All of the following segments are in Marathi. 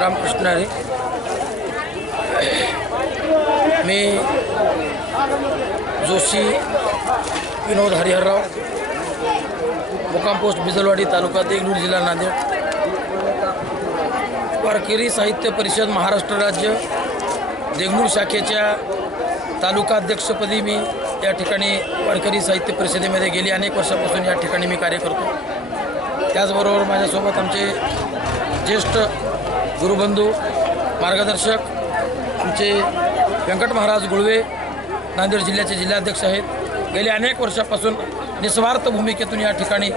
रामकृष्ण हरी मी जोशी विनोद हरिहरराव मुकाम पोस्ट बिजलवाडी तालुका देगलूर जिल्हा नांदेड. वारकरी साहित्य परिषद महाराष्ट्र राज्य देगलूर शाखेच्या तालुका अध्यक्षपदी मी या ठिकाणी वारकरी साहित्य परिषदेमध्ये गेली. अनेक वर्षापासून या ठिकाणी मी कार्य करतो. त्याचबरोबर माझ्यासोबत आमचे ज्येष्ठ गुरुबंधू मार्गदर्शक आमचे व्यंकट महाराज गुळवे नांदेड जिल्ह्याचे जिल्हाध्यक्ष आहेत. गेल्या अनेक वर्षापासून निस्वार्थ भूमिकेतून या ठिकाणी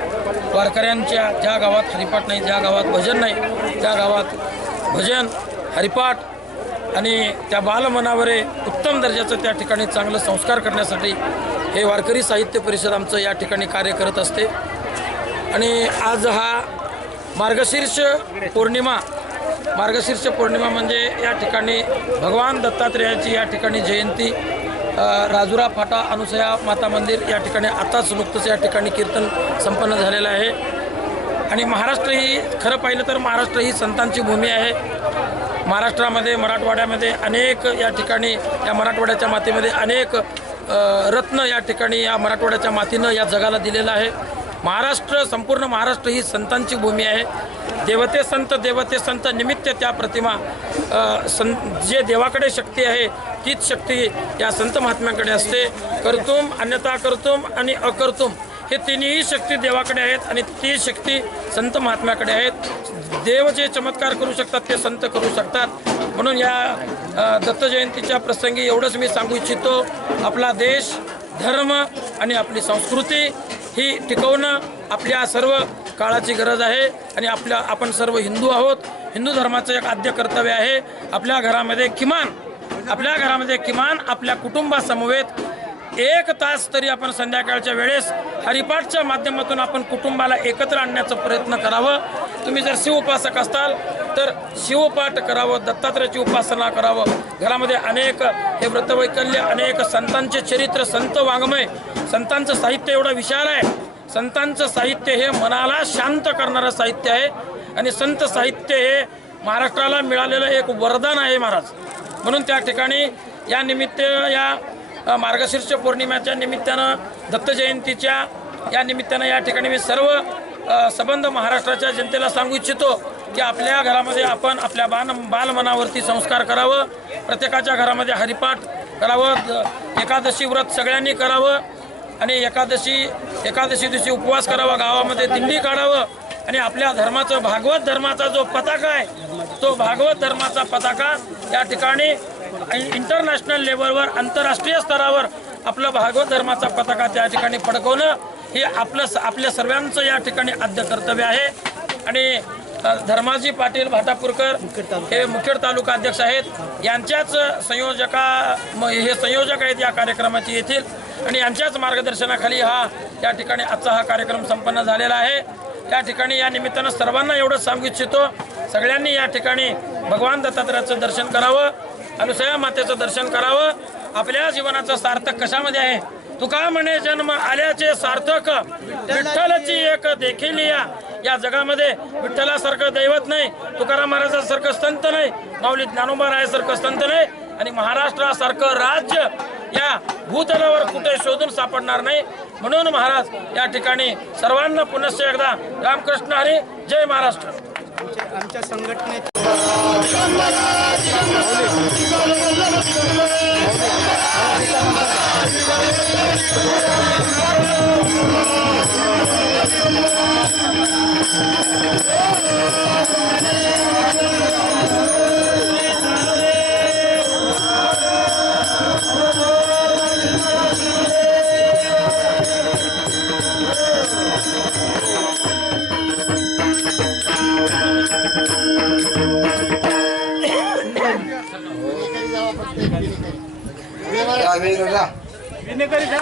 वारकऱ्यांच्या ज्या गावात हरिपाठ नाही ज्या गावात भजन नाही त्या गावात भजन हरिपाठ आणि त्या बालमनावरे उत्तम दर्जाचं त्या ठिकाणी चांगलं संस्कार करण्यासाठी हे वारकरी साहित्य परिषद आमचं या ठिकाणी कार्य करत असते. आणि आज हा मार्गशीर्ष पौर्णिमा मार्गशीर्ष पौर्णिमा म्हणजे या ठिकाणी भगवान दत्तात्रेयाची या ठिकाणी जयंती राजुरा फाटा अनुसया माता मंदिर या ठिकाणी आताच नुकतंच या ठिकाणी कीर्तन संपन्न झालेलं आहे. आणि महाराष्ट्र ही खरं पाहिलं तर महाराष्ट्र ही संतांची भूमी आहे. महाराष्ट्रामध्ये मराठवाड्यामध्ये अनेक या ठिकाणी या मराठवाड्याच्या मातीमध्ये अनेक रत्न या ठिकाणी या मराठवाड्याच्या मातीनं या जगाला दिलेलं आहे. महाराष्ट्र संपूर्ण महाराष्ट्र ही संतांची भूमी आहे. देवते संत देवते संत निमित्त त्या प्रतिमा सं जे देवाकडे शक्ती आहे तीच शक्ती या संत महात्म्याकडे असते. करतुम अन्यथा कर्तुम आणि अकर्तुम हे तिन्ही शक्ती देवाकडे आहेत आणि ती शक्ती संत महात्म्याकडे आहेत. देव जे चमत्कार करू शकतात ते संत करू शकतात. म्हणून या दत्तजयंतीच्या दत्त जयंतीच्या प्रसंगी एवढंच मी सांगू इच्छितो. आपला देश धर्म आणि आपली संस्कृती ही टिकवणं आपल्या सर्व काळाची गरज आहे आणि आपल्या आपण सर्व हिंदू आहोत. हिंदू धर्माचं एक आद्य कर्तव्य आहे. आपल्या घरामध्ये किमान आपल्या घरामध्ये किमान आपल्या कुटुंबासमवेत एक तास तरी आपण संध्याकाळच्या वेळेस हरिपाठच्या माध्यमातून आपण कुटुंबाला एकत्र आणण्याचा प्रयत्न करावं. तुम्ही जर शिव उपासक असताल तर शिवपाठ करावं दत्तात्रयाची उपासना करावं. घरामध्ये अनेक हे व्रतवैकल्य अनेक संतांचे चरित्र संत वाङ्मय संतांचं साहित्य एवढं विशाल आहे. संतांचं साहित्य हे मनाला शांत करणारं साहित्य आहे. आणि संत साहित्य हे महाराष्ट्राला मिळालेलं एक वरदान आहे महाराज. म्हणून त्या ठिकाणी या निमित्त या मार्गशीर्ष पौर्णिमेच्या निमित्तानं दत्तजयंतीच्या या निमित्तानं या ठिकाणी मी सर्व संबंध महाराष्ट्राच्या जनतेला सांगू इच्छितो की आपल्या घरामध्ये आपण आपल्या बाल बालमनावरती संस्कार करावं प्रत्येकाच्या घरामध्ये हरिपाठ करावं एकादशी व्रत सगळ्यांनी करावं आणि एकादशी एकादशी दिवशी उपवास करावा गावामध्ये दिंडी काढावं आणि आपल्या धर्माचं भागवत धर्माचा जो पताका आहे तो भागवत धर्माचा पताका या ठिकाणी इंटरनॅशनल लेवलवर आंतरराष्ट्रीय स्तरावर आपलं भागवत धर्माचा पताका त्या ठिकाणी फडकवणं हे आपलं आपल्या सर्वांचं या ठिकाणी आद्य कर्तव्य आहे. आणि धर्माजी पाटील भाटापूरकर हे मुखेड तालुका अध्यक्ष आहेत. यांच्याच संयोजका हे संयोजक आहेत या कार्यक्रमाचे येथील. आणि यांच्याच मार्गदर्शनाखाली हा या ठिकाणी आजचा हा कार्यक्रम संपन्न झालेला आहे. या ठिकाणी या निमित्तानं सर्वांना एवढंच सांगू इच्छितो सगळ्यांनी या ठिकाणी भगवान दत्तात्रयाचं दर्शन करावं अनुसया मातेचं दर्शन करावं. आपल्या जीवनाचं सार्थक कशामध्ये आहे? तुका म्हणे जन्म आल्याचे सार्थक विठ्ठलची एक देखील या या जगामध्ये विठ्ठलासारखं दैवत नाही तुकाराम महाराजांसारखं संत नाही माऊली ज्ञानोबा रायासारखं संत नाही आणि महाराष्ट्रासारखं राज्य या भूतलावर कुठे शोधून सापडणार नाही. म्हणून महाराज या ठिकाणी सर्वांना पुनश्च एकदा रामकृष्ण हरी जय महाराष्ट्र. आमच्या संघटने Vinegar is a...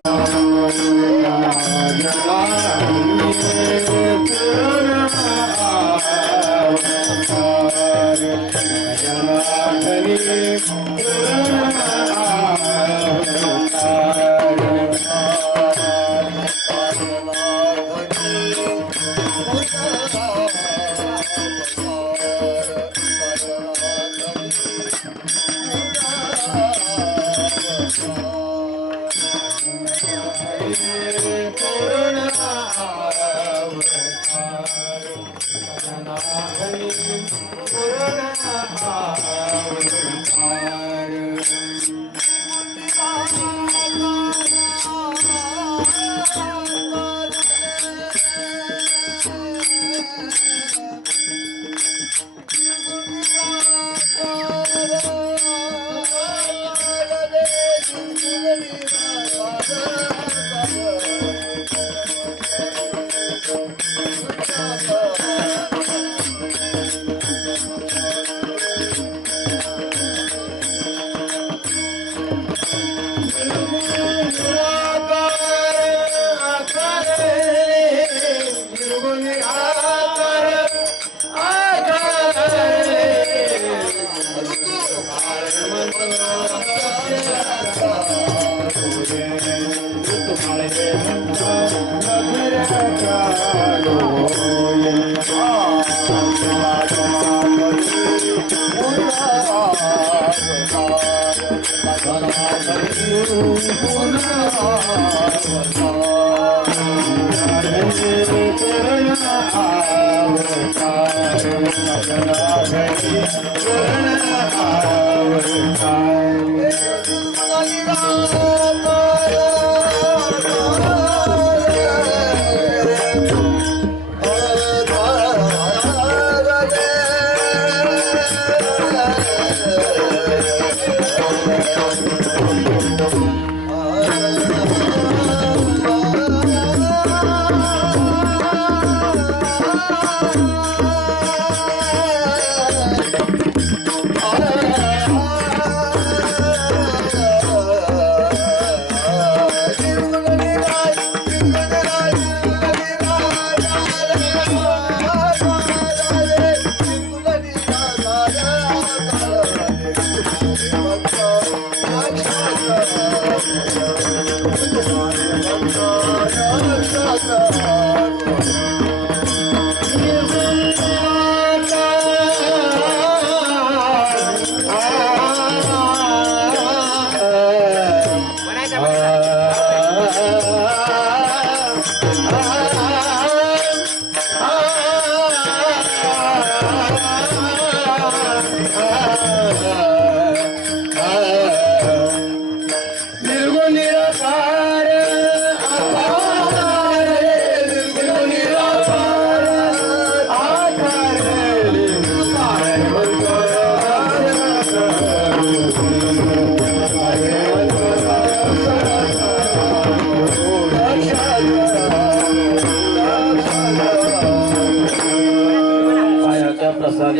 संघटनेचे पायाच्या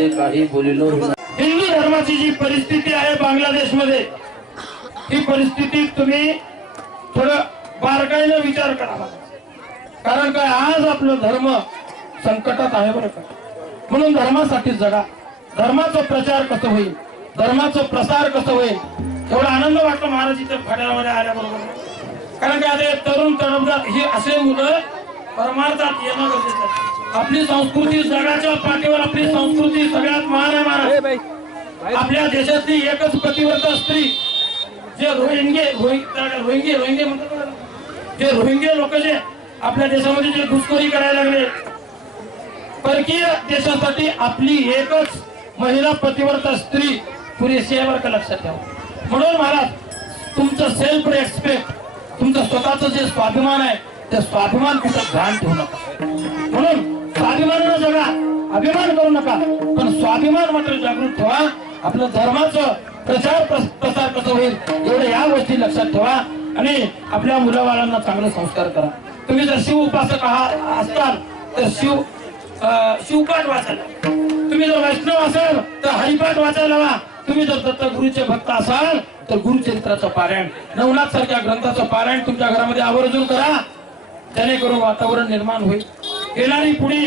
मध्ये काही बोललो हिंदू धर्माची जी परिस्थिती आहे बांगलादेशमध्ये ती परिस्थिती तुम्ही थोडं बारकाईनं विचार करावा कारण काय आज आपलं धर्म संकटात आहे बरं का. म्हणून धर्मासाठी जगा. धर्माचा प्रचार कसं होईल? धर्माचा प्रसार कसं होईल? एवढा आनंद वाटतो महाराज इथे फड्यामध्ये आल्याबरोबर. कारण काय आता तरुण तडफदार ही असे मुलं परमार्थात येणं गरजेचं आपली संस्कृती जगाच्या पाठीवर आपली संस्कृती सगळ्यात महान आहे महाराज. आपल्या देशातली एकच पतिव्रता स्त्री जे रोहिंगे रोहिंगे रोहिंगे रोहिंगे म्हणतात. जे रोहिंगे लोक जे आपल्या देशामध्ये जे घुसखोरी करायला लागले. परकीय देशासाठी आपली एकच महिला पतिव्रता स्त्री पुरेशी आहे बरं का लक्षात ठेवा. म्हणून महाराज तुमचं सेल्फ रेस्पेक्ट तुमचं स्वतःचं जे स्वाभिमान आहे ते स्वाभिमान कुठं घाण ठेवू नका. स्वाभिमानानं जगा. अभिमान करू नका. पण स्वाभिमान मात्र जागृत ठेवा. आपलं धर्माचं प्रचार प्रसार कसं होईल एवढं या गोष्टी लक्षात ठेवा. आणि आपल्या मुलाबाळांना चांगले संस्कार करा. तुम्ही जर शिव उपासक आहात असताल तर शिव शिवपाठ वाचायला. तुम्ही जर वैष्णव असाल तर हरिपाठ वाचायला हवा तुम्ही जर दत्त गुरुचे भक्त असाल तर गुरुचरित्राचं पारायण. नवनाथ सारख्या ग्रंथाचं पारायण तुमच्या घरामध्ये आवर्जून करा. जेणेकरून वातावरण निर्माण होईल. येणारी पुढी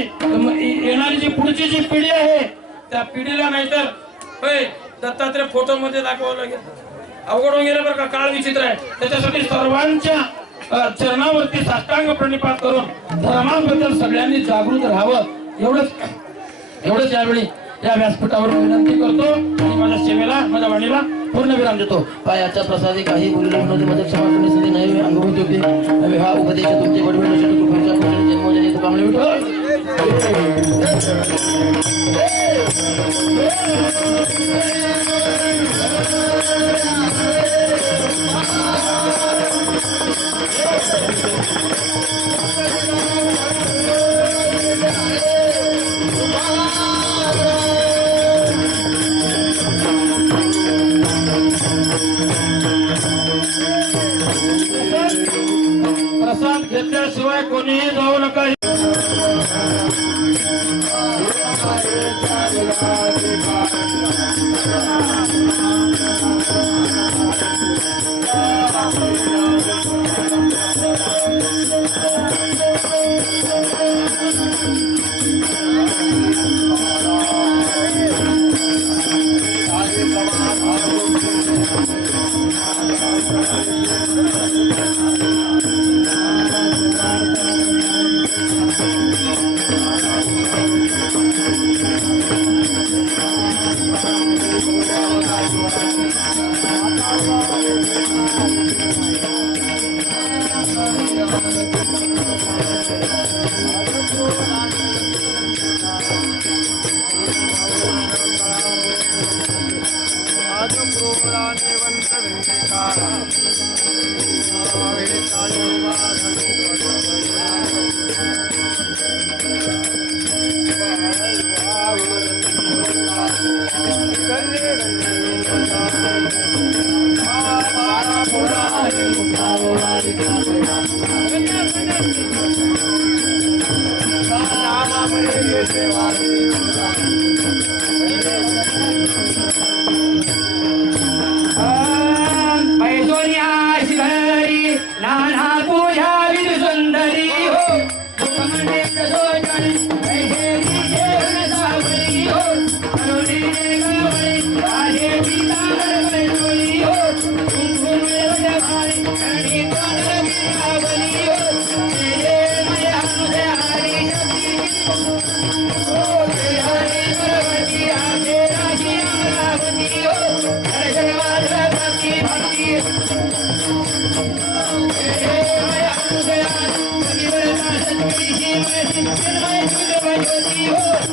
येणारी जी पुढची जी पिढी आहे त्या पिढीला नाहीतर होय दत्तात्रय फोटो मध्ये दाखवावं लागेल. अवघड होऊन गेलं बरं का काळ विचित्र आहे. त्याच्यासाठी सर्वांच्या चरणावरती साष्टांग प्रणिपात करून धर्माबद्दल सगळ्यांनी जागृत राहावं. एवढंच एवढंच यावेळी या व्यासपीठावर विनंती करतो. आणि माझ्या सेवेला माझ्या वाणीला पूर्ण विराम देतो. पायाच्या प्रसादी काही बोलिलो म्हणून माझ्या क्षमा तुम्ही नाही होते. हा उपदेश तुमचे. वडवड कृपेच्या vamos levantar. Hey! Música Shikhari नाना पूजा विध सुंदरी हो. मुखमंडे प्रसोजन वैदेही जेवण सावरी हो. करुणी गवळी राधे पीतांबर पैसोनी हो. कुंकुम भारी करणी तोंड गिरावली हो. जय जय मया तुझे हरी हो. जय हरी सरस्वती आगे राजी अमरावती हो. दर्शन मात्र भक्ती भक्ती हो. Thank you.